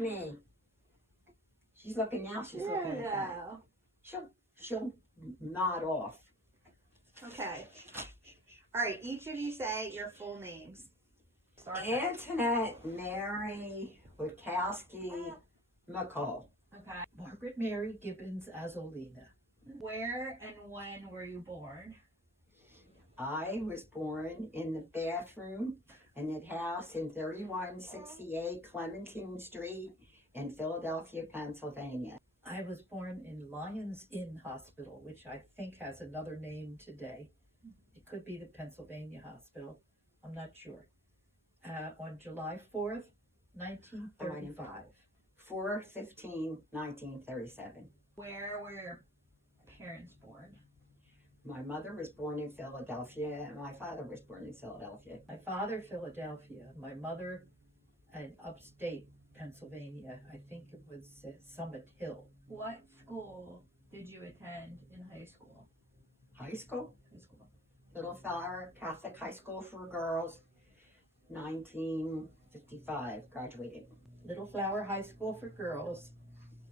me. She's looking now. She's looking at that. She'll nod off. Okay. All right. Each of you say your full names. Antoinette Mary Witkowski McCall. Okay. Margaret Mary Gibbons Azolina. Where and when were you born? I was born in the bathroom in that house in 3168 Clementine Street in Philadelphia, Pennsylvania. I was born in Lyons Inn Hospital, which I think has another name today. It could be the Pennsylvania Hospital. I'm not sure. On July 4th, 1935. 4/15/1937. Where were your parents born? My mother was born in Philadelphia and my father was born in Philadelphia. My father, Philadelphia. My mother, in upstate Pennsylvania. I think it was Summit Hill. What school did you attend in high school? High school? High school. Little Flower Catholic High School for Girls, 1955, graduated. Little Flower High School for Girls,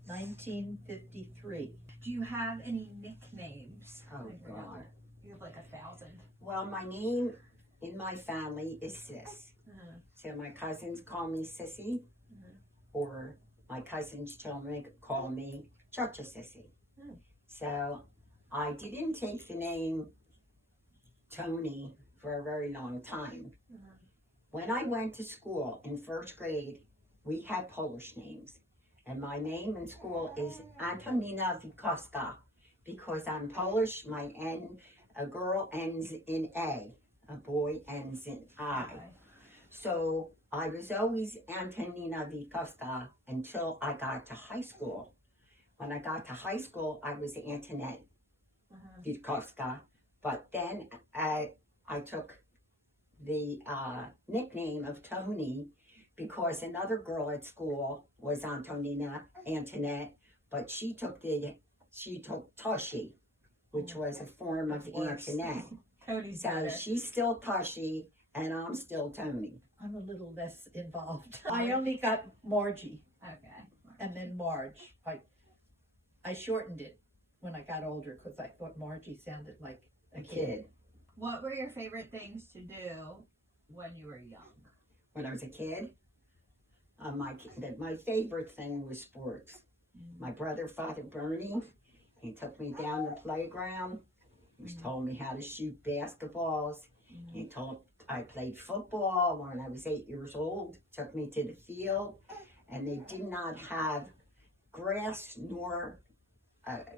1953. Do you have any nicknames? Oh, I forgot God. that. You have like 1,000. Well, my name in my family is Sis. So my cousins call me Sissy, or my cousins' children call me Chacha Sissy. So I didn't take the name Tony for a very long time. When I went to school in first grade, we had Polish names. And my name in school is Antonina Wikowska. Because I'm Polish, my N, a girl ends in A, a boy ends in I. Okay. So I was always Antonina Wikowska until I got to high school. When I got to high school, I was Antoinette Wikowska. But then I took the nickname of Tony because another girl at school was Antoinette, but she took Toshi, which was a form of Antoinette. Cody's So better. she's still Toshi and I'm still Tony. I'm a little less involved. I only got Margie Okay. and then Marge. I shortened it when I got older because I thought Margie sounded like A kid. What were your favorite things to do when you were young? When I was a kid, my favorite thing was sports. My brother, Father Bernie, he took me down the playground. He told me how to shoot basketballs. I played football when I was 8 years old. Took me to the field, and they did not have grass nor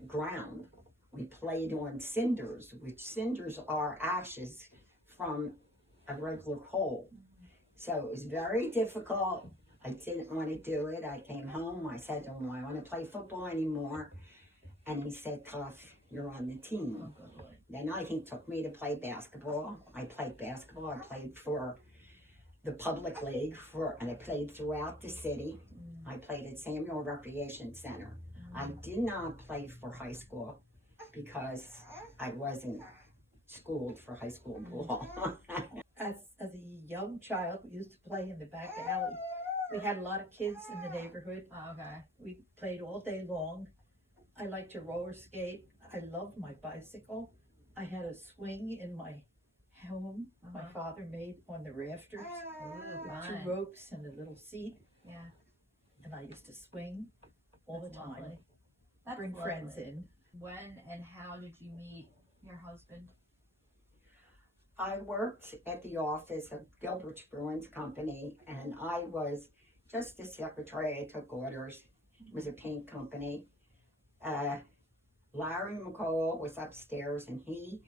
ground. We played on cinders, which cinders are ashes from a regular coal. So it was very difficult. I didn't want to do it. I came home. I said to him, I want to play football anymore. And he said, Tough, you're on the team. Then he took me to play basketball. I played basketball. I played for the public league, and I played throughout the city. I played at Samuel Recreation Center. I did not play for high school because I wasn't schooled for high school ball. As a young child, we used to play in the back alley. We had a lot of kids in the neighborhood. Oh, okay. We played all day long. I liked to roller skate. I loved my bicycle. I had a swing in my home my father made on the rafters with 2 ropes and a little seat. Yeah. And I used to swing all That's the time. lovely. That's Bring lovely. friends in. When and how did you meet your husband? I worked at the office of Gilbert's Bruins Company, and I was just the secretary. I took orders. It was a paint company. Larry McCall was upstairs, and he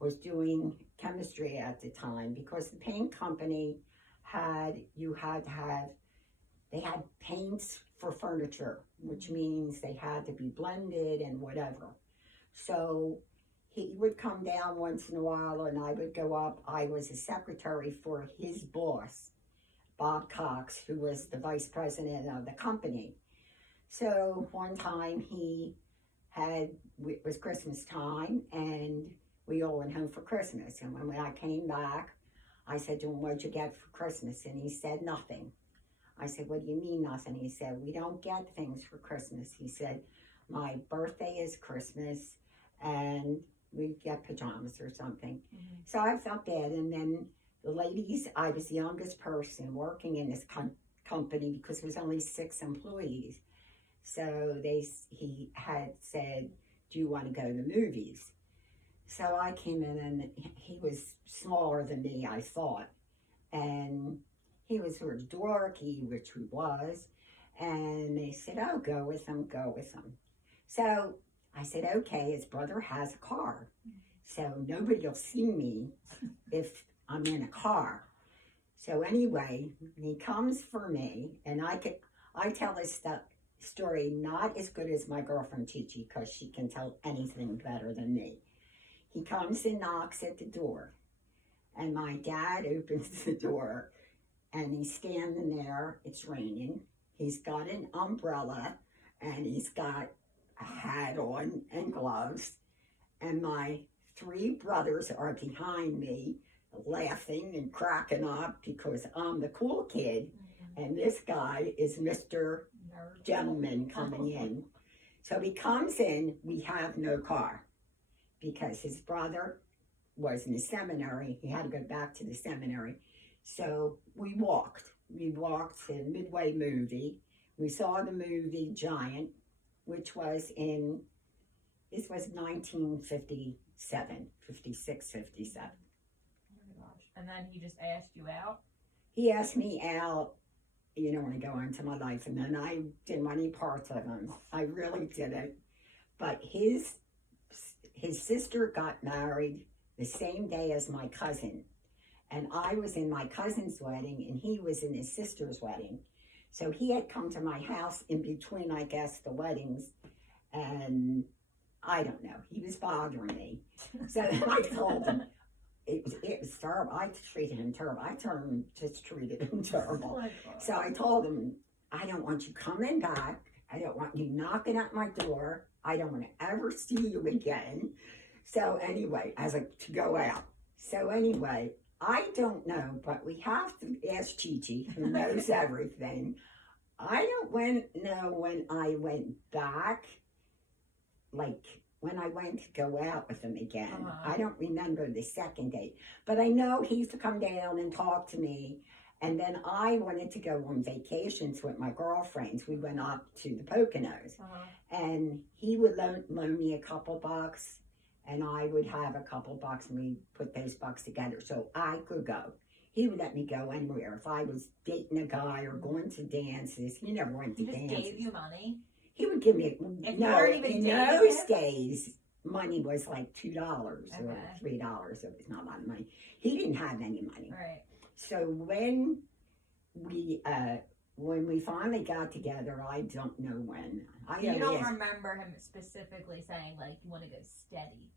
was doing chemistry at the time because the paint company they had paints for furniture, which means they had to be blended and whatever. So he would come down once in a while and I would go up. I was a secretary for his boss, Bob Cox, who was the vice president of the company. So one time it was Christmas time and we all went home for Christmas. And when I came back, I said to him, what'd you get for Christmas? And he said, nothing. I said, what do you mean nothing? He said, we don't get things for Christmas. He said, my birthday is Christmas and we get pajamas or something. So I felt bad. And then the ladies, I was the youngest person working in this company because there was only 6 employees. So he had said, do you want to go to the movies? So I came in and he was smaller than me, I thought. And he was sort of dorky, which he was. And they said, oh, go with him, go with him. So I said, okay, his brother has a car. So nobody will see me if I'm in a car. So anyway, he comes for me, and I tell this story not as good as my girlfriend Chi-Chi, because she can tell anything better than me. He comes and knocks at the door, and my dad opens the door, and he's standing there. It's raining. He's got an umbrella, and he's got a hat on and gloves, and my 3 brothers are behind me laughing and cracking up because I'm the cool kid, and this guy is Mr. Gentleman coming in. So he comes in, we have no car because his brother was in the seminary. He had to go back to the seminary. So we walked to Midway Movie. We saw the movie Giant, which was this was 1957, 56, 57. Oh my gosh. And then he just asked you out? He asked me out, when I go into my life, and then I didn't want any parts of him. I really didn't. But his sister got married the same day as my cousin. And I was in my cousin's wedding, and he was in his sister's wedding. So he had come to my house in between, I guess, the weddings, and I don't know. He was bothering me. So I told him, it was terrible. I treated him terrible. Just treated him terrible. Oh my God. So I told him, I don't want you coming back. I don't want you knocking at my door. I don't want to ever see you again. So anyway, to go out. So anyway, I don't know, but we have to ask Chi-Chi, who knows everything. I don't know when I went back, like when I went to go out with him again. I don't remember the second date, but I know he used to come down and talk to me. And then I wanted to go on vacations with my girlfriends. We went up to the Poconos, and he would loan me a couple bucks, and I would have a couple bucks, and we put those bucks together so I could go. He would let me go anywhere. If I was dating a guy or going to dances, he never went to He just dances. gave you money? He would give me, If you no, weren't even in dating those him? days, money was like $2 or $3. It was not a lot of money. He didn't have any money. Right. So when we finally got together, I don't know when. You don't remember him specifically saying, like, you want to go steady?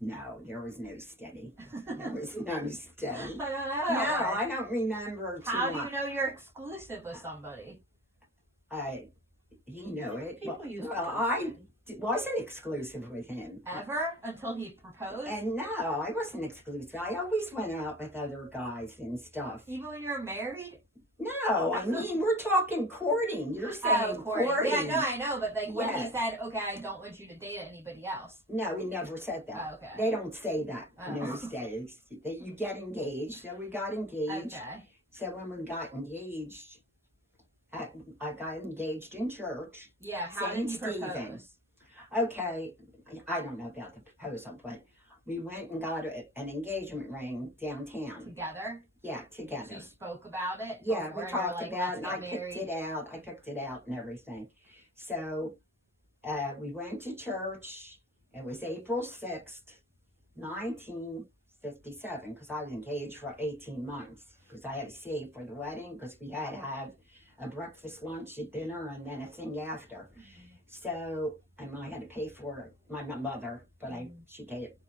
No, there was no steady. There was no steady. I don't know. No, I don't remember too How do much. you know you're exclusive with somebody? He knew it. People use Well, I wasn't exclusive with him. Ever? Until he proposed? And no, I wasn't exclusive. I always went out with other guys and stuff. Even when you were married? No, I mean, we're talking courting. You're saying courting. Yeah, no, I know, but like when he Yes. said, okay, I don't want you to date anybody else. No, he never said that. Oh, okay. They don't say that in Oh. those days. You get engaged. So we got engaged. Okay. So when we got engaged, I got engaged in church. Yeah, how Saint did you propose? Stephen. Okay, I don't know about the proposal, but we went and got an engagement ring downtown. Together? Yeah, So together. you spoke about it? Yeah, before we and you were talked like, about it, "Let's and I get picked married"? it out. I picked it out and everything. So we went to church. It was April 6th, 1957, because I was engaged for 18 months, because I had to save for the wedding, because we had to have a breakfast, lunch, a dinner, and then a thing after. So, and I had to pay for it, my mother, but she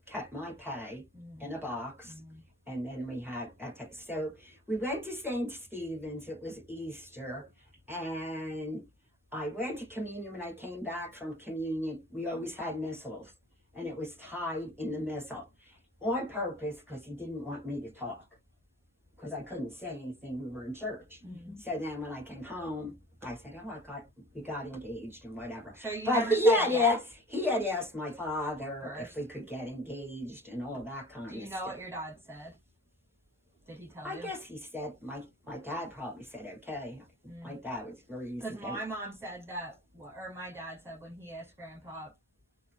kept my pay in a box. And then we had, so we went to St. Stephen's. It was Easter. And I went to communion. When I came back from communion, we always had missals. And it was tied in the missal on purpose because he didn't want me to talk. because I couldn't say anything. We were in church. Mm-hmm. So then when I came home, I said, "Oh, we got engaged and whatever." So you But never he said had yes. asked, he had asked my father First. if we could get engaged and all that kind Do of you stuff. know what your dad said? Did he tell I you? guess he said my dad probably said okay. Mm. My dad was very easy. Because my mom said that, or my dad said when he asked Grandpa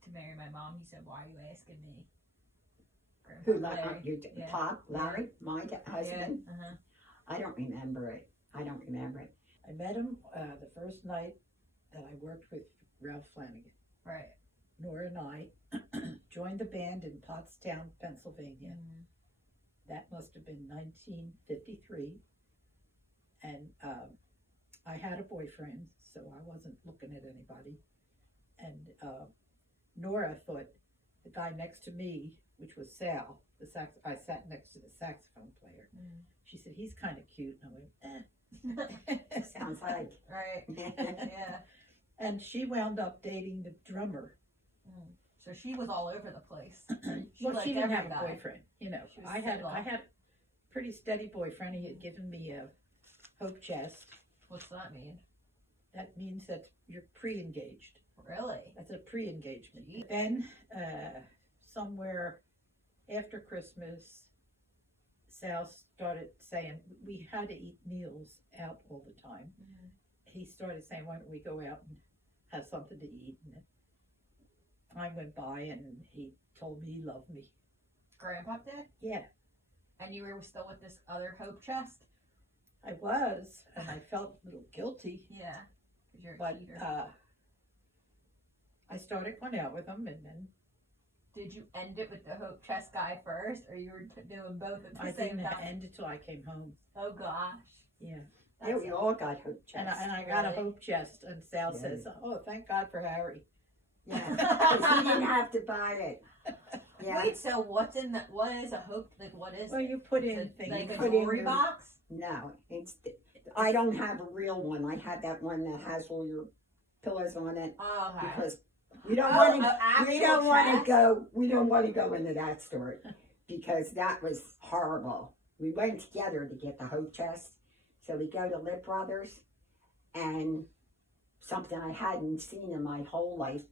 to marry my mom, he said, "Why are you asking me?" Grandpa Who, like, Larry. your Yeah. Pop, Larry, my husband? Yeah. Uh-huh. I don't remember it. I don't remember it. I met him the first night that I worked with Ralph Flanagan. Right. Nora and I joined the band in Pottstown, Pennsylvania. Mm. That must have been 1953. And I had a boyfriend, so I wasn't looking at anybody. And Nora thought the guy next to me, which was Sal, I sat next to the saxophone player. Mm. She said, "He's kind of cute." And I went, eh. Sounds like. Right. Yeah. And she wound up dating the drummer. So she was all over the place. Well, liked she didn't have every a guy. boyfriend. You know, She was I had single. a pretty steady boyfriend. He had given me a hope chest. What's that mean? That means that you're pre-engaged. Really? That's a pre-engagement. Gee. Then, somewhere after Christmas, Sal started saying we had to eat meals out all the time. He started saying, "Why don't we go out and have something to eat?" And time went by, and he told me he loved me. Grandpa did? Yeah, And you were still with this other hope chest? I was, and I felt a little guilty, Yeah. Because you're a but cheater. I started going out with him, and then Did you end it with the hope chest guy first, or you were doing both at the I same didn't time? end it till I came home. Oh gosh. Yeah, Yeah, we all got hope and chests. I got a Really? hope chest, and Sal Yeah. says, "Oh, thank God for Harry." Yeah, 'cause he didn't have to buy it. Yeah. Wait, so what is a hope? Like, what is Well, it? you put Is in it things. like a put in jewelry your- box? No, I don't have a real one. I had that one that has all your pillows on it Oh, okay. because we don't want to. We actual don't want to chest? go. We don't want to go into that story because that was horrible. We went together to get the hope chest, so we go to Lip Brothers, and something I hadn't seen in my whole life.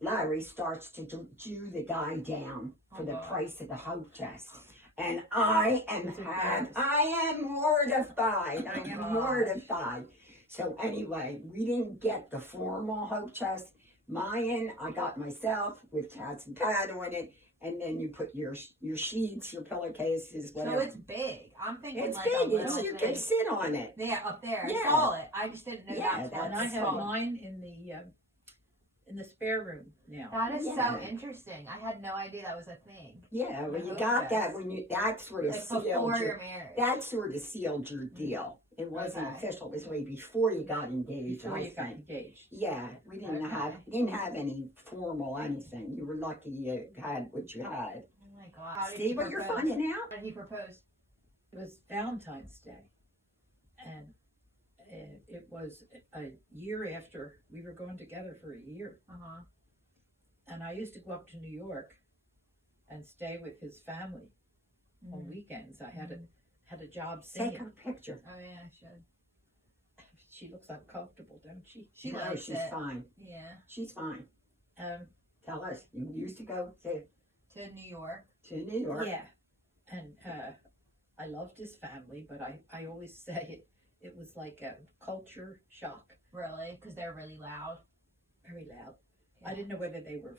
Larry starts to Jew the guy down for Oh, the God. price of the hope chest. And I am mortified. I am Oh, mortified. So anyway, we didn't get the formal hope chest. Mine, I got myself with cats and pad on it, and then you put your sheets, your pillowcases, So whatever. it's big. I'm thinking It's like a big. little You thing. can sit on it. Yeah, up there. Yeah. I saw it. I just didn't know Yeah, that's what And I it's have called. mine in the spare room now. That is Yeah. so interesting. I had no idea that was a thing. Yeah, well, The you hope got that chest. when you. That sort of Like sealed before your. your marriage. That sort of sealed your deal. It wasn't Okay. official. It was way before you got engaged. Before I you got think. engaged. Yeah, we didn't Okay. have any formal anything. You were lucky you had what you had. Oh my god. How did See he what you're propose? finding out? How did he propose? It was Valentine's Day, and it was a year after we were going together for a year. Uh-huh. And I used to go up to New York and stay with his family on weekends. I had a job Take singing. her picture. Oh yeah, I should. She looks uncomfortable, don't she? She No, likes she's it. fine. Yeah. She's fine. Um, Tell us. You used to go To New York. to New York. yeah, and I loved his family, but I always say it was like a culture shock, Really? Because they're really loud. very loud. I Yeah. didn't know whether they were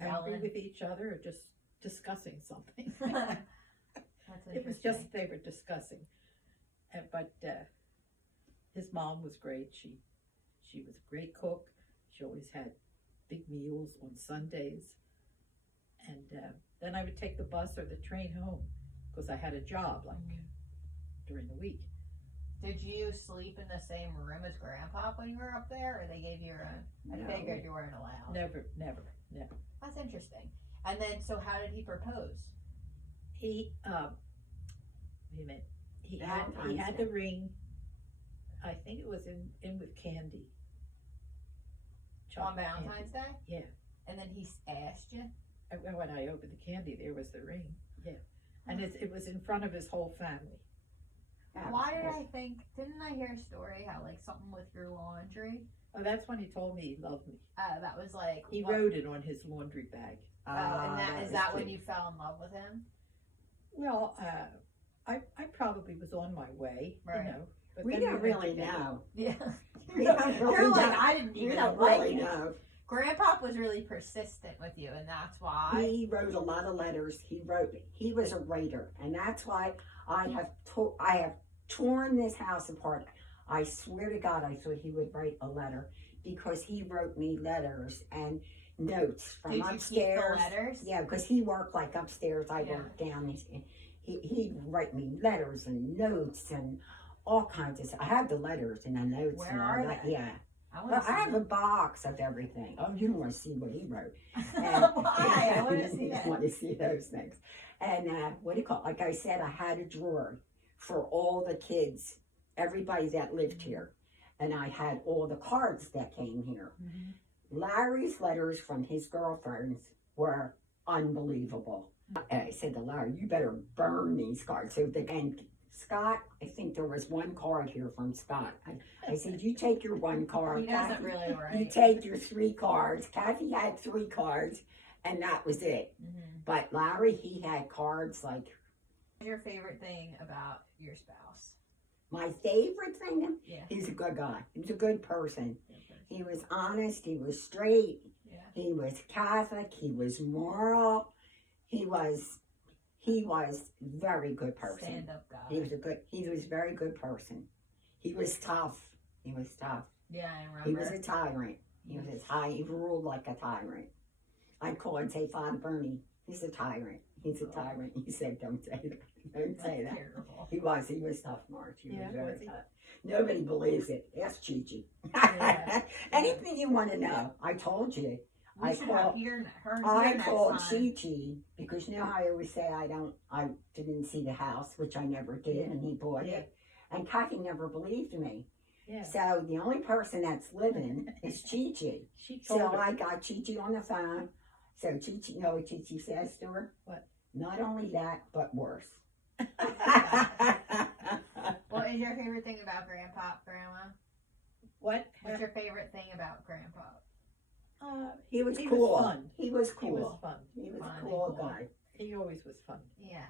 angry Yelling. with each other or just discussing something. That's It was interesting. just they were discussing. But his mom was great. She was a great cook. She always had big meals on Sundays. And then I would take the bus or the train home because I had a job like during the week. Did you sleep in the same room as Grandpa when you were up there, or they gave you your own? I No. figured you weren't allowed. Never. That's interesting. And then, so how did he propose? He wait a minute. He Valentine's had Day. the ring. I think it was in with candy. On Chocolate candy. Valentine's Day? Yeah. And then he asked you? When I opened the candy, there was the ring. Yeah, and it was in front of his whole family. house. Why did I think? Didn't I hear a story how like something with your laundry? Oh, that's when he told me he loved me. That was like He what- wrote it on his laundry bag. Oh, and that is was that when cute. you fell in love with him? Well, I probably was on my way, Right. you know. But We then don't went really together. know. Yeah. We don't You're really like know. I didn't We even don't like really it. know. Grandpa was really persistent with you, and that's why. He wrote a lot of letters. He was a writer, and that's why I have torn this house apart. I swear to God, I thought he would write a letter because he wrote me letters and notes from Did you keep upstairs. the letters? Yeah, because he worked like upstairs. I Yeah. worked down. He'd write me letters and notes and all kinds of stuff. I have the letters and the notes. Where and all are that. they? Yeah. I Well, want to I see have a box of everything. Oh, you don't want to see what he wrote. them. Why? I want to see You that. want to see those things. And what do you call it? Like I said, I had a drawer for all the kids, everybody that lived here. And I had all the cards that came here. Mhm. Larry's letters from his girlfriends were unbelievable. I said to Larry, you better burn these cards. And Scott, I think there was one card here from Scott. I said, you take your one card. He doesn't Kathy, really you write. take your 3 cards. Kathy had 3 cards, and that was it. Mhm. But Larry, he had cards like What's your favorite thing about your spouse? my favorite thing. Yeah. He's a good guy. He's a good person. He was honest. He was straight. Yeah. He was Catholic. He was moral. He was very good person. Stand up guy. He was a very good person. He was tough. He was tough. Yeah, I remember. He was a tyrant. He ruled like a tyrant. I'd call and say, Father Bernie, he's a tyrant. He's a tyrant. He said, don't say that. Don't say That's that. terrible. He was tough, Marge. He Yeah, was very was he? tough. Nobody believes it. Ask Chi-Chi. Yeah. Anything you want to know, I told you. We I should call- have her I here next called time. Chi-Chi because you know how I always say I didn't see the house, which I never did, and he bought Yeah. it. And Kathy never believed me. Yeah. So the only person that's living is Chi-Chi. She told So her. I got Chi-Chi on the phone. So Chi-Chi, you know what Chi-Chi says to her? What? Not only that, but worse. What is your favorite thing about Grandpa, Grandma? What? What's your favorite thing about Grandpa? He was He was cool. fun. He was He was cool. fun. He was Fun a and cool cool. guy. He always was fun. Yeah.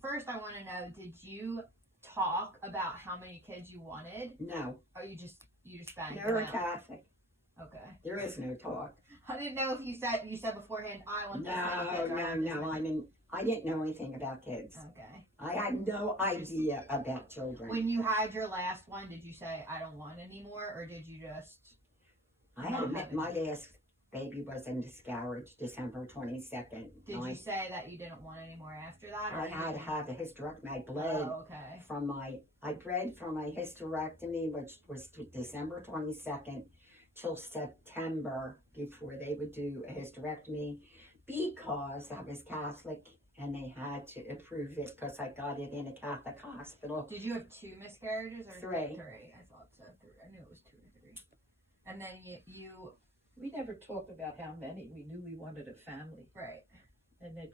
First, I want to know: did you talk about how many kids you wanted, No, or you just banged you're a them out? Catholic. Okay. There is no talk. I didn't know if you said beforehand I want this many kids. or I want this many." I didn't know anything about kids. Okay. I had no idea about children. When you had your last one, did you say I don't want any more, or did you just? I had met my last baby was in miscarriage December 22nd. Did you say that you didn't want any more after that? or I you had to didn't? have a hysterectomy. I bled Oh, okay. I bled from my hysterectomy, which was December 22nd till September before they would do a hysterectomy because I was Catholic and they had to approve it because I got it in a Catholic hospital. Did you have 2 miscarriages or 3. 3? I thought so. 3. I knew it was 2 or 3. And then you We never talked about how many. We knew we wanted a family, right, and that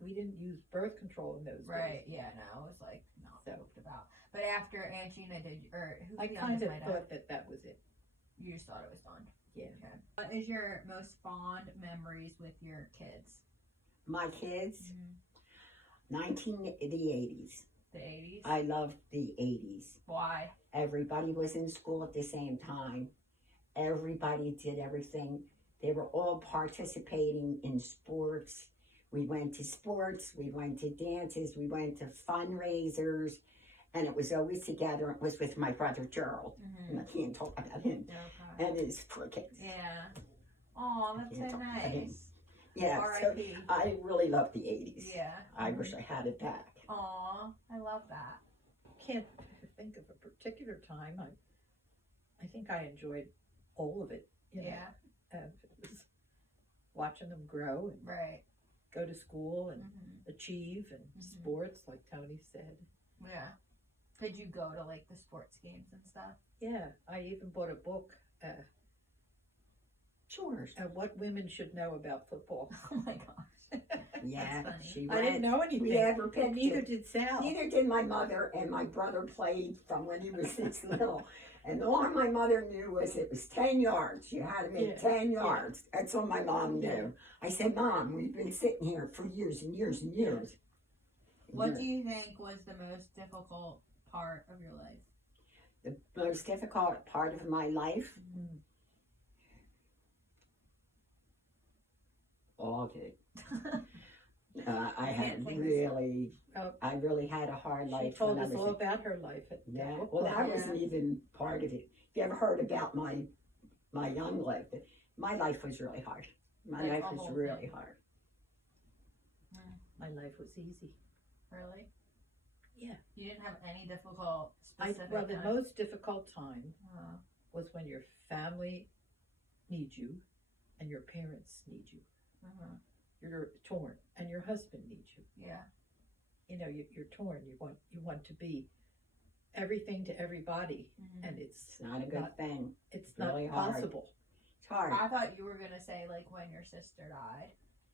we didn't use birth control in those right, days. yeah, no, it was like not So- talked about. But after Aunt Gina did, or who's I the kind youngest? of My dad? thought that was it. You just thought it was done. Yeah. Okay. What is your most fond memories with your kids? My kids, Mm-hmm. the 80s. The 80s. I loved the 80s. Why? Everybody was in school at the same time. Everybody did everything. They were all participating in sports. We went to sports, we went to dances, we went to fundraisers, and it was always together. It was with my brother Gerald. Mm-hmm. And I can't talk about him. Okay. And his poor kids. Yeah. Oh, that's can't so talk about him. nice. Yeah, so R.I.P. I really loved the 80s. Yeah. I wish I had it back. Aw, I love that. Can't think of a particular time. I think I enjoyed all of it. You know? Yeah. It was watching them grow and Right. go to school and Mm-hmm. achieve and sports, like Tony said. Yeah. Did you go to like the sports games and stuff? Yeah, I even bought a book, Sure. What Women Should Know About Football. Oh my gosh. Yeah, funny. she I didn't went. know anything. We ever And picked neither it. did Sal. Neither did my mother, and my brother played from when he was this little. And all my mother knew was it was 10 yards. You had to make Yeah, 10 yards. That's all my mom knew. I said, Mom, we've been sitting here for years and years and years. What do you think was the most difficult part of your life? The most difficult part of my life? Mm. All of it. I I had can't think of- really, Oh. I really had a hard She life told when I us was all a about her life. Yeah, book well, club. that wasn't even part of it. If you ever heard about my young life, my life was really hard. My Like life a was whole really thing. hard. My life was easy. Really? Yeah. You didn't have any difficult Well, specific the time? most difficult time Uh, was when your family needs you and your parents need you. uh-huh. You're torn, and your husband needs you. Yeah. You know, you're torn. You want to be everything to everybody, Mhm. and It's not a good thing. it's really not hard. possible. It's hard. I thought you were gonna say like when your sister died,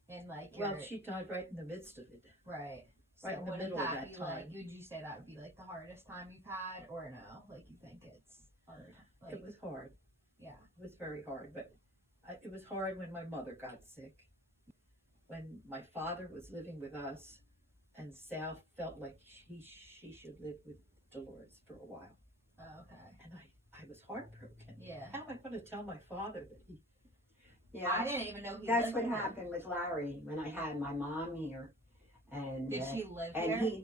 and like your Well, she died right in the midst of it. right. Right in the wouldn't middle of that that be like? time. Would you say that would be like the hardest time you've had, or no? Like you think it's hard? Like, It was hard. yeah. It was very hard, but it was hard when my mother got sick. When my father was living with us, and Sal felt like she should live with Dolores for a while, Oh, okay. and I was heartbroken. Yeah. How am I going to tell my father that he? Yeah, I didn't even know he. that's lived what with her. happened with Larry when I had my mom here. And Did she live and here?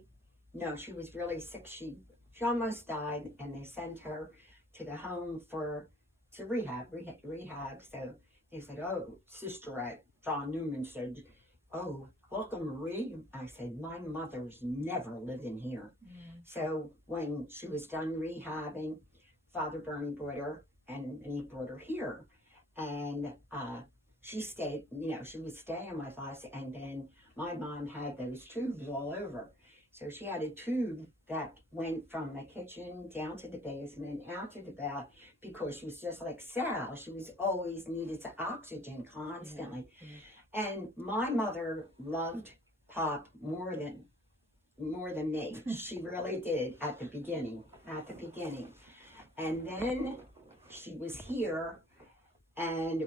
no, she was really sick. She almost died, and they sent her to the home to rehab. So they said, "Oh, sister at John Newman said, oh, welcome Marie." I said, "My mother's never living here." Mm. So when she was done rehabbing, Father Bernie brought her, and he brought her here, and she stayed. You know, she was staying with us, and then my mom had those tubes all over. So she had a tube that went from the kitchen down to the basement, out to the bath, because she was just like Sal. She was always needed oxygen constantly. Yeah. And my mother loved Pop more than me. She really did at the beginning. And then she was here and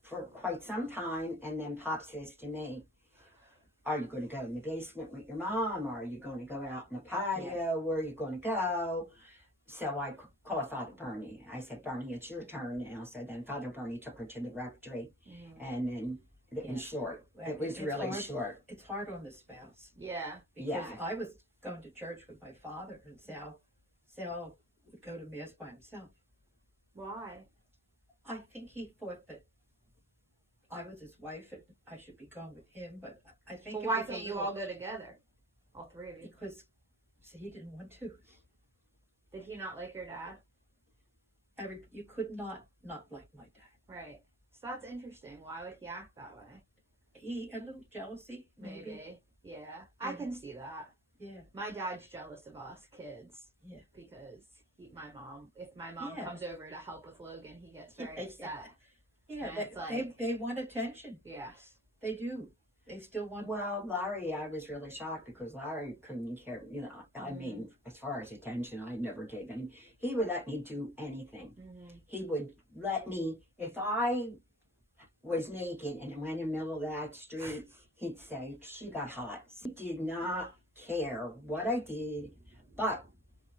for quite some time, and then Pop says to me, "Are you going to go in the basement with your mom? Or are you going to go out in the patio? Where are you going to go?" So I called Father Bernie. I said, "Bernie, it's your turn now." So then Father Bernie took her to the rectory, and then it was short. It was It's really hard. short. It's hard on the spouse Yeah. because Yeah. I was going to church with my father, and Sal would go to mass by himself. Why? I think he thought that I was his wife and I should be going with him, but I think Well, it why was a can't you little- all go together? All three of you. because he didn't want to. Did he not like your dad? You could not like my dad. Right. So that's interesting. Why would he act that way? A little jealousy, maybe. Yeah. I Yeah. can see that. Yeah. My dad's jealous of us kids. Yeah. Because if my mom Yeah. comes over to help with Logan, he gets very Yeah. upset. Yeah, And it's they want attention. Yes. They do. They still want. Well, Larry, I was really shocked because Larry couldn't care. You know, I mean, as far as attention, I never gave any. He would let me do anything. Mm-hmm. He would let me, if I was naked and went in the middle of that street, he'd say, "She got hot." He did not care what I did, but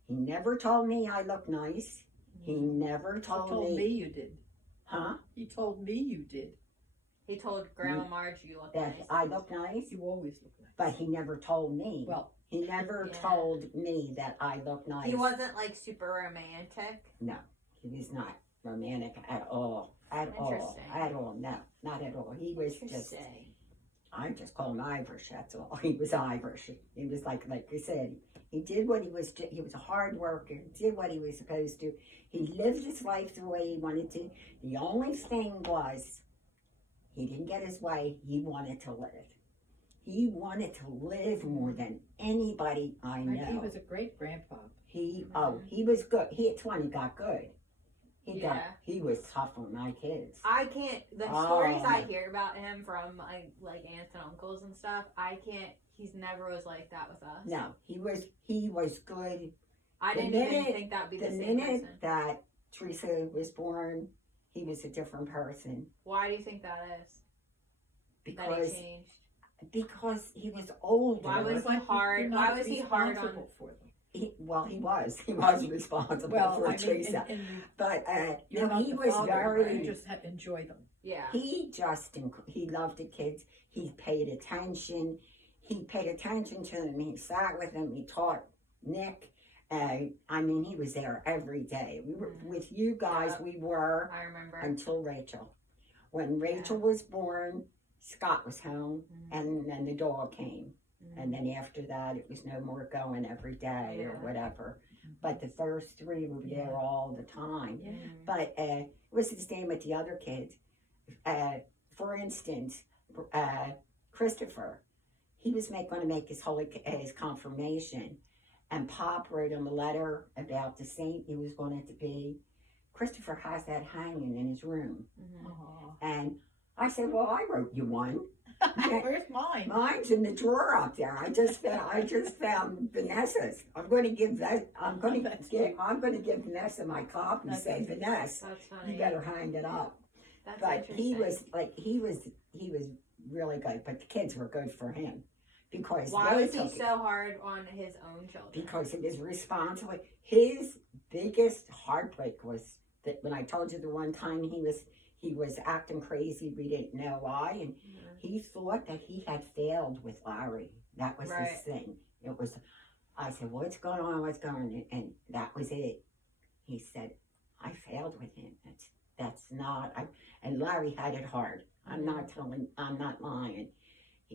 he never told me I looked nice. He never He told, told me you did. huh? He told me you did. He told Grandma Marge you look That nice. I look nice, You always look nice. but he never told me. Well, He never Yeah. told me that I look nice. He wasn't like super romantic. No, he was not romantic at all. At all. Interesting. At all. No, not at all. He was just, Interesting. I just call him Irish, that's all. He was Irish. He was like I said, he did what he was a hard worker, did what he was supposed to. He lived his life the way he wanted to. The only thing was, he didn't get his way, he wanted to live. He wanted to live more than anybody I know. he was a great grandpa. He was good. It's when he got good. He was tough on my kids. I can't. The Oh. stories I hear about him from my like aunts and uncles and stuff, I can't. He's never was like that with us. No, he was good. I The didn't minute- even think that'd be the, The same minute person. that Teresa was born, he was a different person Why do you think that is? That because he changed. he was older. Why was It's he like hard? you're Why not was he hard on? responsible for them. He was responsible Well, for I mean, Teresa, and but you're no, not he the was father, very. you just enjoy them. Yeah. He just he loved the kids. He paid attention. He paid attention to them. He sat with them. He taught Nick. I mean, he was there every day. We were with you guys. Yeah. We were I remember. until Rachel. When Rachel was born, Scott was home, and then the dog came. And then after that, it was no more going every day or Yeah. whatever. But the first three were there all the time. Yeah. But it was the same with the other kids. For instance, Christopher, he was going to make his confirmation, and Pop wrote him a letter about the saint he was going to be. Christopher has that hanging in his room, Aw. and I said, "Well, I wrote you one. Where's mine? Mine's in the drawer up there. I just found Vanessa's. I'm going to give Vanessa my copy. That's Say, amazing. Vanessa, That's funny. you better hang it up." That's But he interesting. was really good. But the kids were good for him because Why they was he took it, so hard on his own children? because he was responsible. His biggest heartbreak was that when I told you the one time he was acting crazy. We didn't know why, and he thought that he had failed with Larry. That was Right. his thing. It was. I said, "What's going on? What's going on?" And that was it. He said, "I failed with him. That's not." And Larry had it hard. I'm not lying.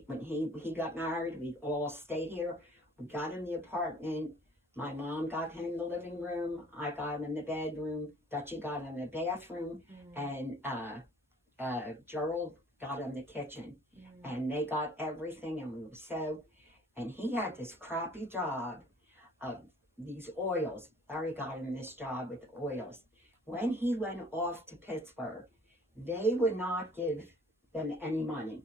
When he got married, we all stayed here. We got in the apartment. My mom got him the living room. I got him in the bedroom. Dutchie got him in the bathroom, and Gerald got him the kitchen. And they got everything, and we were so. And he had this crappy job of these oils. Larry got him this job with oils. When he went off to Pittsburgh, they would not give them any money.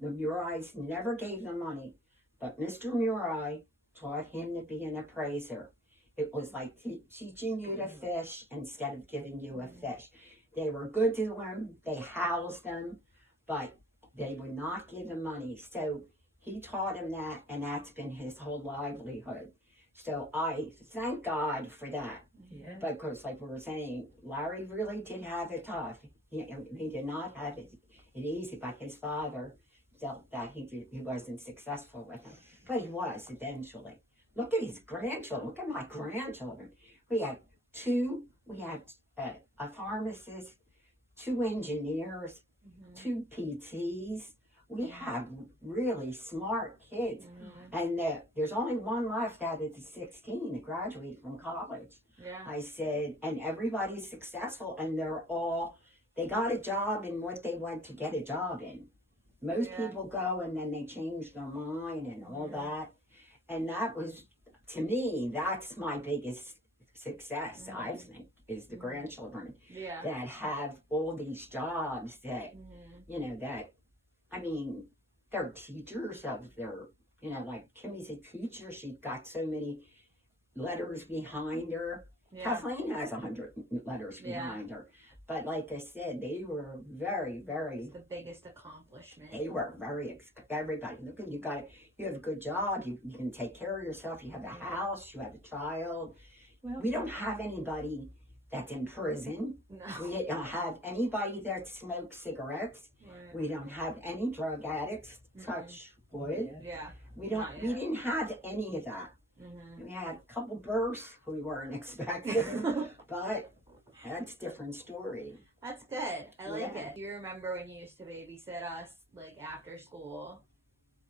The Murais never gave them money, but Mr. Murai taught him to be an appraiser. It was like teaching you to fish instead of giving you a fish. They were good to him. They housed them, but they would not give him money. So he taught him that, and that's been his whole livelihood. So I thank God for that. Yeah. Because, like we were saying, Larry really did have it tough. He did not have it easy, but his father felt that he wasn't successful with him. But he was eventually. Look at his grandchildren. Look at my grandchildren. We had a pharmacist, 2 engineers, 2 PTs. We have really smart kids. And there's only one left out of the 16 that graduated from college. Yeah. I said, and everybody's successful, and they got a job in what they want to get a job in. Most Yeah. people go and then they change their mind and all Yeah. that. And that was, to me, that's my biggest success, Mhm. I think, is the grandchildren Yeah. that have all these jobs that, they're teachers of their, like Kimmy's a teacher. She's got so many letters behind her. Yeah. Kathleen has 100 letters Yeah. behind her. But like I said, they were very, very, It's the biggest accomplishment. they were very, everybody, look at you you have a good job, you can take care of yourself, you have a house, you have a child. Well, We don't have anybody that's in prison. No. We don't have anybody that smokes cigarettes. Right. We don't have any drug addicts, touch wood. Yeah. We Not we yet. didn't have any of that. Mm-hmm. We had a couple births we weren't expecting, but that's a different story. That's good. I like Yeah. it. Do you remember when you used to babysit us, like after school?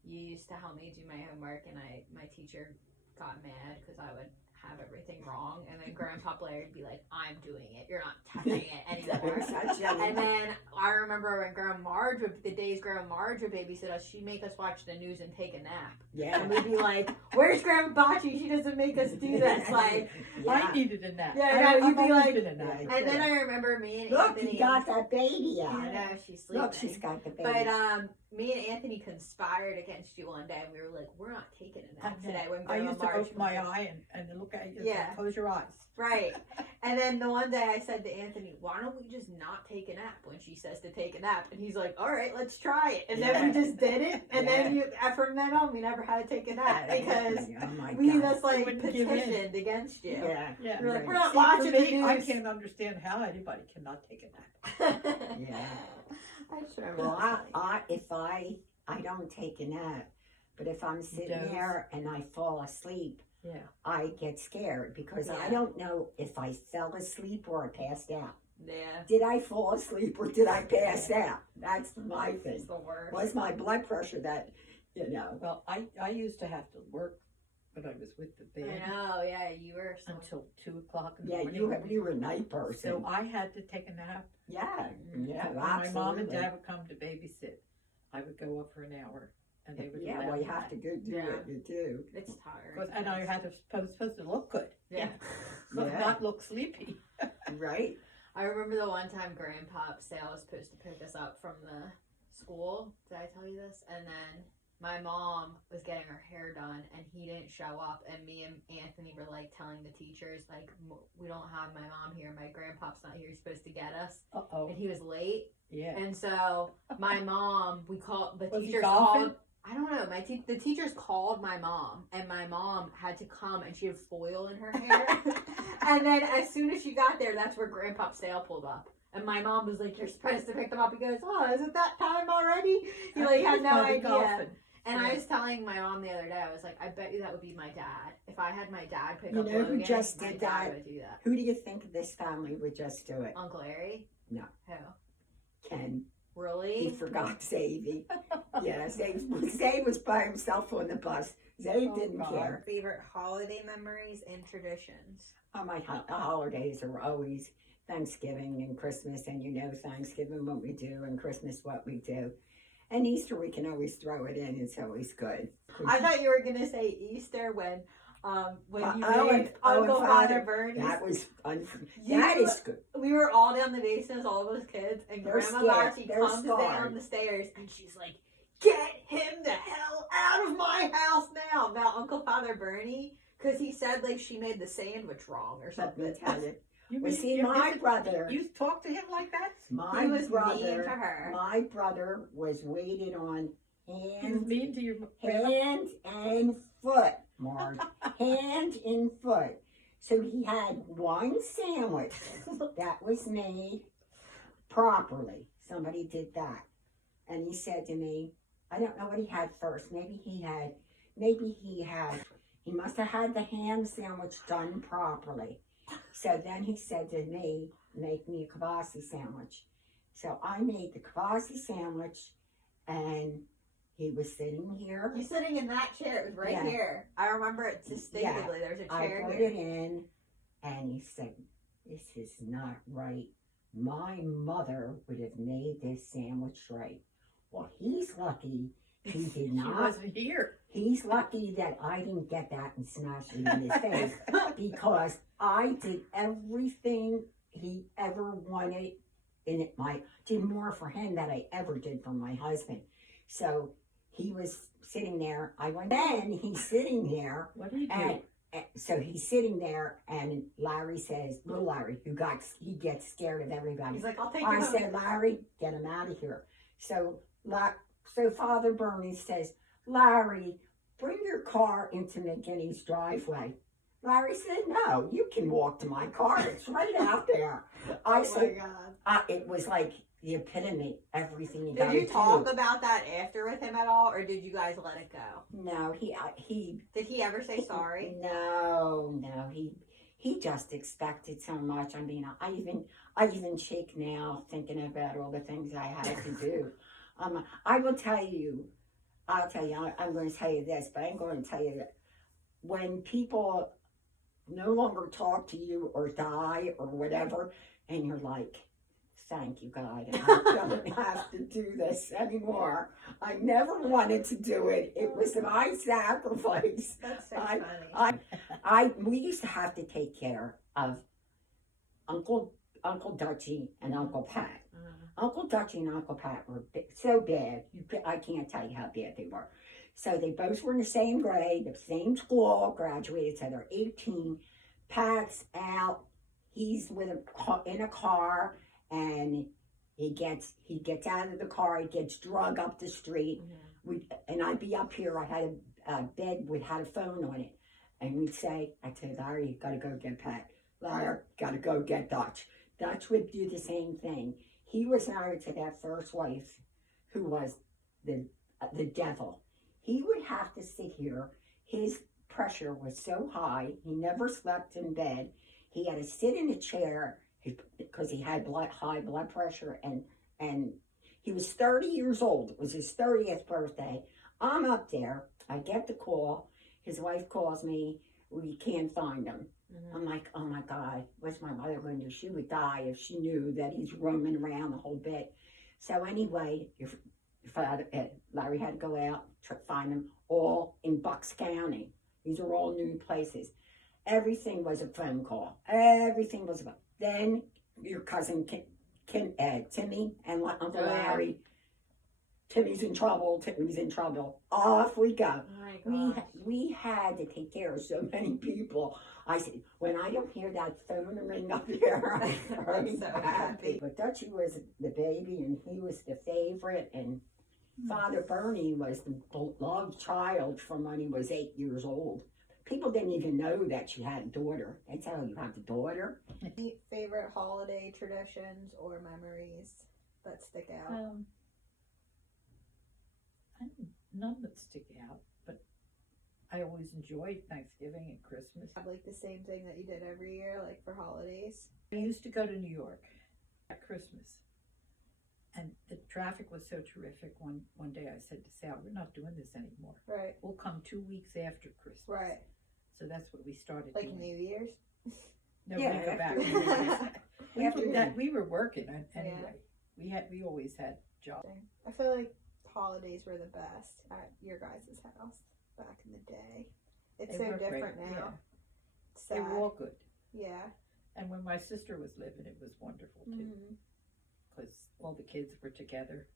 You used to help me do my homework, and my teacher got mad because I would have everything wrong, and then Grandpa Blair would be like, "I'm doing it. You're not touching it anymore." anymore. Such a- And then I remember when Grandma Marge the days Grandma Marge would babysit us, she'd make us watch the news and take a nap. yeah. And we'd be like, "Where's Grandma Bocce? She doesn't make us do this." Like, I needed a nap. Yeah, I know, you'd I've be always like- been a nap. and then I remember me and Look, Anthony. you got that baby I out. know she's sleeping. Look, she's got the baby. But me and Anthony conspired against you one day, and we were like, "We're not taking a nap today." When I Grandma used to Marge open my comes in. eye and look at you. Yeah. And close your eyes. Right. And then the one day I said to Anthony, "Why don't we just not take a nap when she says to take a nap?" And he's like, "All right, let's try it." And then we Yeah. just did it. And then from then on, we never had to take a nap because Oh my we God. just like wouldn't give in. petitioned against you. Yeah. Yeah. We were like, Right. "We're not See, watching for the me, I news." can't understand how anybody cannot take a nap. Yeah. I just remember Well, that was if I don't take a nap, but if I'm sitting doze. there and I fall asleep, Yeah. I get scared because I Yeah. don't know if I fell asleep or I passed out. funny. Yeah. Did I fall asleep or did I pass out? That's my It's thing. the worst. Was my blood pressure that, Well, I used to have to work when I was with the I band know, yeah, you were so until 2:00 in the yeah, morning. you were a night person. So I had to take a nap. yeah, yeah, When my mom and absolutely. dad would come to babysit, I would go up for an hour, and they would. Yeah, allow well, you me have to go do Yeah. it. You do. it's tiring. 'Cause- and I had to supposed to look good, Yeah. Yeah. not look sleepy. Right? I remember the one time Grandpa Sale was supposed to pick us up from the school. Did I tell you this? And then my mom was getting her hair done and he didn't show up. And me and Anthony were like telling the teachers, like, "We don't have my mom here. My grandpa's not here. He's supposed to get us." Uh-oh. And he was late. Yeah. And so my mom, we called, the Was he teachers golfing? called. I don't know. The teachers called my mom, and my mom had to come, and she had foil in her hair. And then as soon as she got there, that's where Grandpa Sale pulled up. And my mom was like, "You're supposed to pick them up." He goes, "Oh, is it that time already?" He like had no Probably idea. golfing. And Yeah. I was telling my mom the other day, I was like, "I bet you that would be my dad. If I had my dad pick You up know who Logan, just my did dad that? would do that." Who do you think this family would just do it? Uncle Larry? No. Who? Ken. He Really? forgot Zavy. Yeah, Zabe was by himself on the bus. Zabe Oh, didn't God. care. Favorite holiday memories and traditions. Oh, my holidays are always Thanksgiving and Christmas, and Thanksgiving what we do and Christmas what we do. And Easter we can always throw it in. It's always good. I thought you were gonna say Easter when you Oh, made and Uncle Father- Father Bernie's. that was You- that is good. We were all down the basement, all those kids, and They're Grandma scared. Bocce They're comes scarred. down the stairs and she's like, "Get him the hell out of my house now!" About Uncle Father Bernie, because he said like she made the sandwich wrong or Let something. me tell you. You Well, mean- see, you- my is it- brother- You talk to him like that? My He was mean brother, to her. my brother was waited on He was hand, mean to your hand and foot, Marge. Hand and foot. So he had one sandwich that was made properly. Somebody did that. And he said to me, I don't know what he had first. He must have had the ham sandwich done properly. So then he said to me, make me a kibasi sandwich. So I made the kibasi sandwich and he was sitting here. You're sitting in that chair. It was right Yeah. here. I remember it distinctly. There was a I chair put here. it in and he said, this is not right. My mother would have made this sandwich right. Well, he's lucky he did She not. wasn't here. He's lucky that I didn't get that and smash it in his face because I did everything he ever wanted in it. Did more for him than I ever did for my husband. So he was sitting there. Then he's sitting there, What do you do? and so he's sitting there, and Larry says, "Little Larry, he gets scared of everybody." He's like, "I'll take I you." said, Larry, get him out of here. So Father Bernie says, Larry, bring your car into McGinney's driveway. Larry said, no, you can walk to my car. It's right out there. I Oh my said, God. it was like the epitome, everything you Did got to you do. talk about that after with him at all, or did you guys let it go? No, he Did he ever say sorry? No, he just expected so much. I mean, I even shake now thinking about all the things I had to do. I will tell you, I'm going to tell you this, but I'm going to tell you that when people no longer talk to you or die or whatever, and you're like, thank you, God. I don't have to do this anymore. I never wanted to do it. It was my sacrifice. That's so I- funny. We used to have to take care of Uncle Dutchie and Uncle Pat. Uncle Dutchie and Uncle Pat were so bad. I can't tell you how bad they were. So they both were in the same grade, the same school, graduated, so they're 18. Pat's out. He's in a car, and he gets out of the car. He gets drug up the street. And I'd be up here. I had a bed with had a phone on it, and we'd say, "I'd say, Larry, you gotta go get Pat. Larry, gotta go get Dutch." Dutch would do the same thing. He was married to that first wife, who was the devil. He would have to sit here. His pressure was so high. He never slept in bed. He had to sit in a chair because he had high blood pressure, and he was 30 years old. It was his 30th birthday. I'm up there. I get the call. His wife calls me. We can't find him. I'm like, oh my God, what's my mother going to do? She would die if she knew that he's roaming around the whole bit. So anyway, Larry had to go out to find them all in Bucks County. These are all new places. Everything was a phone call. Everything was about. Then your cousin Timmy and Uncle Larry. Timmy's in trouble. Timmy's in trouble. Off we go. Oh my gosh. We had to take care of so many people. I said, when I don't hear that phone ring up there, I'm very So happy. happy. But Dutchie was the baby, and he was the favorite, and Father Bernie was the beloved child from when he was 8 years old. People didn't even know that she had a daughter. They tell you have a daughter. Any favorite holiday traditions or memories that stick out? None that stick out, but I always enjoyed Thanksgiving and Christmas. Have like the same thing that you did every year, like for holidays? I used to go to New York at Christmas, and the traffic was so terrific. One day I said to Sal, "We're not doing this anymore. Right, We'll come 2 weeks after Christmas." right. So that's what we started Like doing. New Year's? No, Yeah, we go back. after- We were working anyway. We always had jobs. I feel like holidays were the best at your guys' house back in the day. It's They so were great, different now. yeah. It's They sad. were all good. Yeah. And when my sister was living, it was wonderful too, Mhm. because all the kids were together.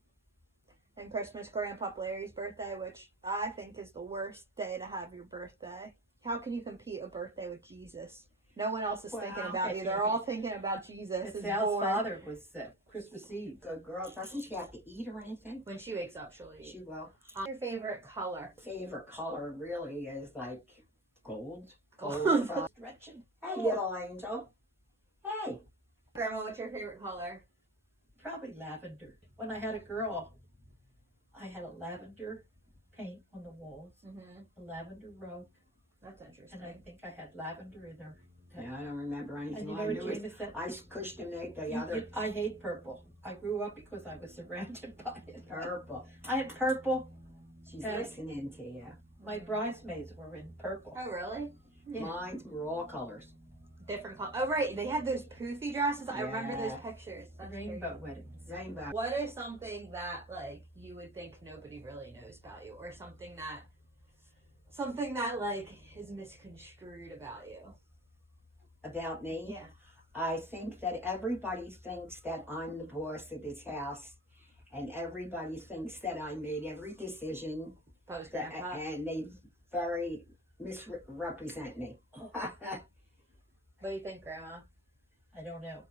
And Christmas, Grandpa Larry's birthday, which I think is the worst day to have your birthday. How can you compete a birthday with Jesus? No one else is thinking Wow. about you. They're all thinking about Jesus. But is Sal's born. father was Christmas Eve. Good girl. Doesn't she have to eat or anything? When she wakes up, she'll eat. She will. Your favorite color? Favorite color really is like gold. Gold. Gold. Stretching. Hey, little angel. Hey. Grandma, what's your favorite color? Probably lavender. When I had a girl, I had a lavender paint on the walls, Mm-hmm. a lavender rug, That's interesting. and I think I had lavender in her. Yeah, I don't remember And anything. you I know what knew it. James said? I pushed to make the other I hate purple. I grew up because I was surrounded by it. purple. I had purple. She's Yeah. listening to you. My bridesmaids were in purple. Oh, really? Yeah. Mine were all colors. Different color. Oh, right. They had those poofy dresses. I remember Yeah. those pictures. That's Rainbow weddings. Rainbow. What is something that like you would think nobody really knows about you, or something that like is misconstrued about you? About me? Yeah. I think that everybody thinks that I'm the boss of this house, and everybody thinks that I made every decision, Post grandpa. and they very misrepresent me. What do you think, Grandma? I don't know.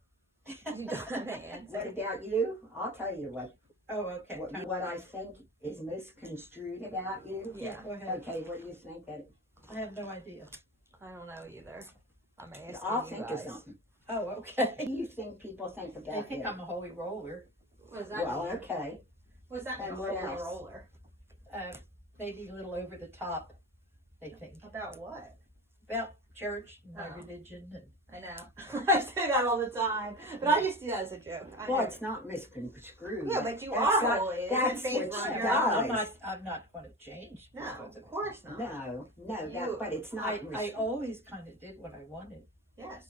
You don't have an What answer. about you? I'll tell you Oh, okay. what I think is misconstrued about you. Yeah, go ahead. Okay, what do you think that? I have no idea. I don't know either. I'm asking I'll you think of guys. something. Oh, What okay. do you think people think about They think you? I'm a holy roller. Was that? Well, okay. Was that and a what holy else? roller? Maybe a little over the top, they think. About what? About church, and my Oh. religion, and I know. I say that all the time. But I just do that as a joke. I Well, know. it's not misconstrued. Yeah, but you That's are not- holy. that's Isn't faith what run she your does. life? I'm not going to change. No, because of course not. No, You- but it's not. I always kind of did what I wanted. Yes.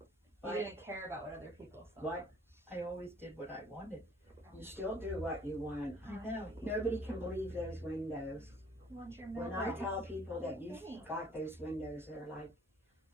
You I- didn't care about what other people thought. What? I always did what I wanted. You still do what you want. I know. Nobody can believe those windows. Want your When milk? I tell people that you've Thanks. got those windows, they're like,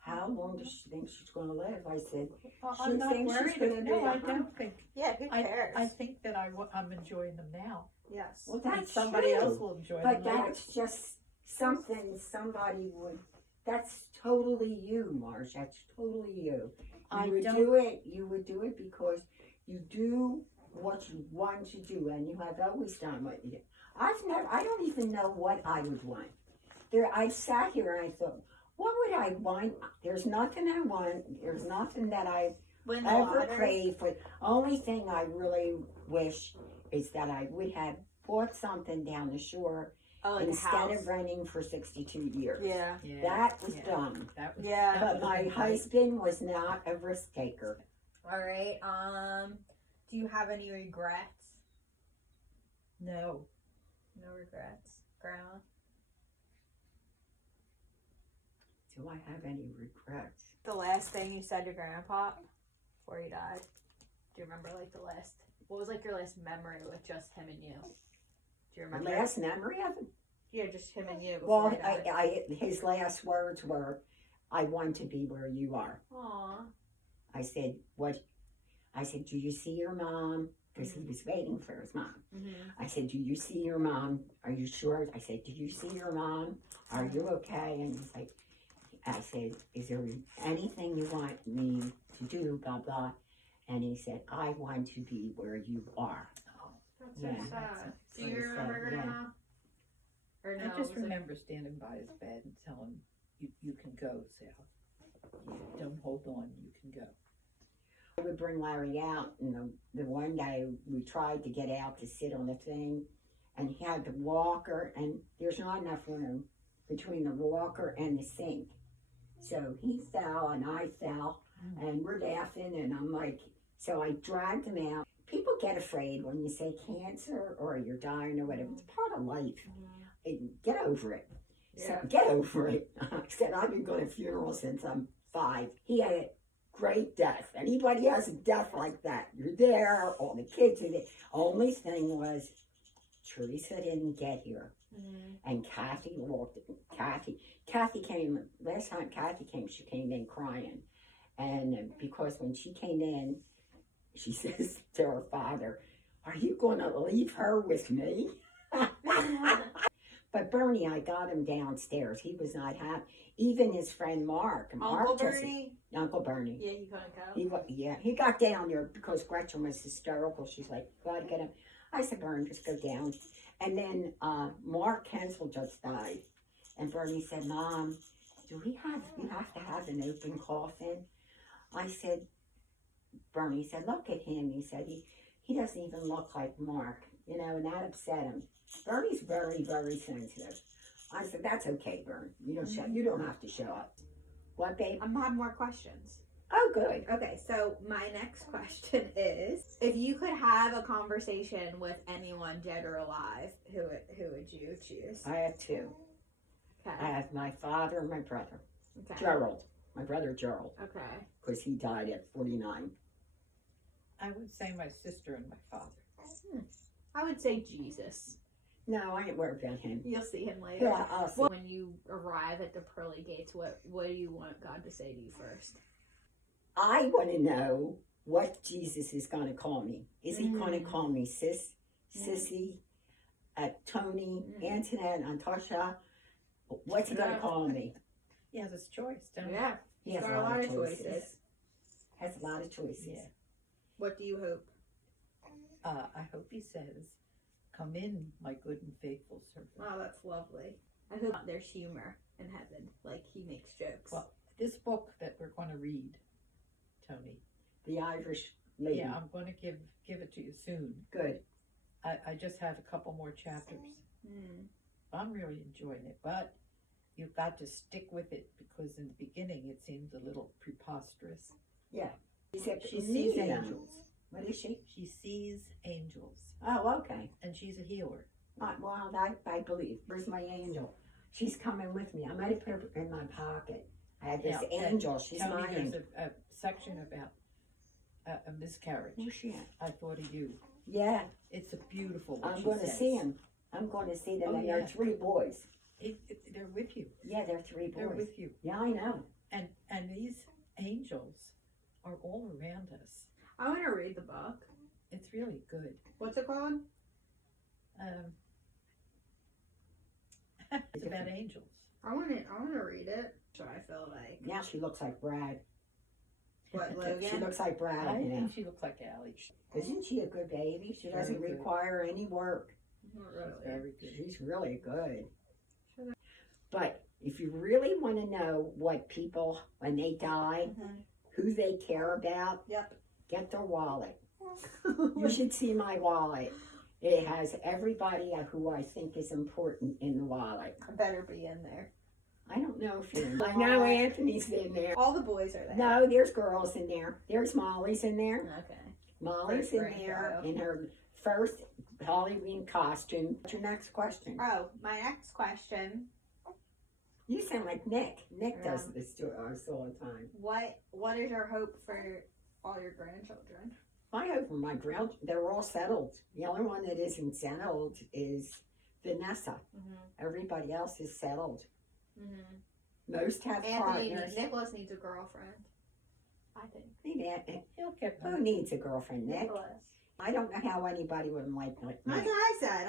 how long does she think she's gonna live? I said, Well, She I'm not thinks she's worried. gonna No, be I 100. don't think. Yeah, who cares? I think that I'm enjoying them now. yes. well, And that's somebody true. else will enjoy But them later. that's just something somebody would, that's totally you, Marsh. That's totally you. I You would don't- do it, because you do what you want to do, and you have always done what you do. I don't even know what I would want. I sat here and I thought, what would I want? There's nothing I want. There's nothing that I Win the ever lottery. crave for. Only thing I really wish is that I would have bought something down the shore Oh, like a instead house. of renting for 62 years. Yeah. Yeah, That was yeah. dumb. That was, Yeah. that But would've my been great. husband was not a risk taker. All right. Do you have any regrets? No. No regrets, Grandma. Do I have any regrets? The last thing you said to Grandpa before he died. Do you remember like the last? What was like your last memory with just him and you? Do you My remember? last memory of him? Yeah, just him and you before Well, he died. his last words were, I want to be where you are. Aw. I said, what? I said, do you see your mom? Because he was waiting for his mom. Mm-hmm. I said, do you see your mom? Are you sure? I said, do you see your mom? Are you okay? And he's like, I said, is there anything you want me to do, blah, blah. And he said, I want to be where you are. That's Yeah. so sad. Do So you remember sad, Grandma? Or no? I just was it- remember standing by his bed and telling him, you can go, Sal. Don't hold on, you can go. I would bring Larry out, and the one day we tried to get out to sit on the thing, and he had the walker, and there's not enough room between the walker and the sink. So he fell, and I fell, and we're laughing, and I'm like, so I dragged him out. People get afraid when you say cancer or you're dying or whatever. It's part of life. Get over it. Yeah. So get over it. I said, I've been going to funerals since I'm 5. He had a great death. Anybody has a death like that, you're there, all the kids are there. Only thing was, Teresa didn't get here. And Kathy walked in. Kathy came, last time Kathy came, she came in crying. And because when she came in, she says to her father, are you going to leave her with me? But Bernie, I got him downstairs. He was not happy. Even his friend Mark. Uncle just- Bernie? Uncle Bernie. Yeah, he couldn't go. He got down there because Gretchen was hysterical. She's like, gotta get him. I said, Bernie, just go down. And then Mark Hensel just died. And Bernie said, Mom, we have to have an open coffin? I said, Bernie said, look at him. He said, he doesn't even look like Mark, and that upset him. Bernie's very, very sensitive. I said, that's okay, Bernie. You don't have to show up. What, babe? I have more questions. Oh, good. Okay, so my next question is, if you could have a conversation with anyone, dead or alive, who would you choose? I have 2. I Okay. have my father and my brother. Okay. Gerald. My brother Gerald. Okay. Because he died at 49. I would say my sister and my father. I would say Jesus. No, I ain't worried about him. You'll see him later. Yeah, I'll see. When you arrive at the pearly gates, what do you want God to say to you first? I want to know what Jesus is going to call me. Is he going to Mm. call me Sissy, Tony, Antoinette, Antasha? What's he going to call me? He has his choice, don't Yeah. He He's has got a lot of choices. Has a lot of choices. Yeah. What do you hope? I hope he says, come in, my good and faithful servant. Oh, that's lovely. I hope there's humor in heaven. Like, he makes jokes. Well, this book that we're going to read, Tony, The Irish lady. yeah, I'm going to give it to you soon. Good. I just have a couple more chapters. I'm really enjoying it, but you've got to stick with it because in the beginning it seemed a little preposterous. He said, She sees angels. What is she? She sees angels, Oh, okay. and she's a healer. Well, I believe. Where's my angel? She's coming with me. I might have put her in my pocket. I have this Yeah, angel. She's Tony, my there's angel. a section about a miscarriage. Where's she at? I thought of you. Yeah, It's a beautiful. What I'm she going to says. see them. I'm going to see them, Oh, and they're yeah. 3 boys. They're with you. Yeah, they're 3 They're boys. with you. Yeah, I know. And these angels are all around us. I want to read the book. It's really good. What's it called? It's about angels. I want to read it. So I feel like Now she looks like Brad. what She Logan. looks like Brad. I You know. think she looks like Allie. Isn't she a good baby? She Very doesn't good. require any work. Not She's really. very good. She's really good. But if you really want to know what people, when they die, Mhm. who they care about, Yep. get their wallet. You should see my wallet. It has everybody who I think is important in the wallet. I better be in there. I don't know if you're. I know Anthony's in there. All the boys are there. No, there's girls in there. There's Molly's in there. Okay. Molly's in Great there show. in her first Halloween costume. What's your next question? Oh, my next question. You sound like Nick. Nick does Yeah. this to us all the time. What is your hope for all your grandchildren? I hope for my grand, they're all settled. The only one that isn't settled is Vanessa. Mm-hmm. Everybody else is settled. Mm-hmm. Most have Anthony, partners. Nicholas needs a girlfriend. I think. He'll get Who one. needs a girlfriend, Nick? Nicholas. I don't know how anybody would like That's what I said.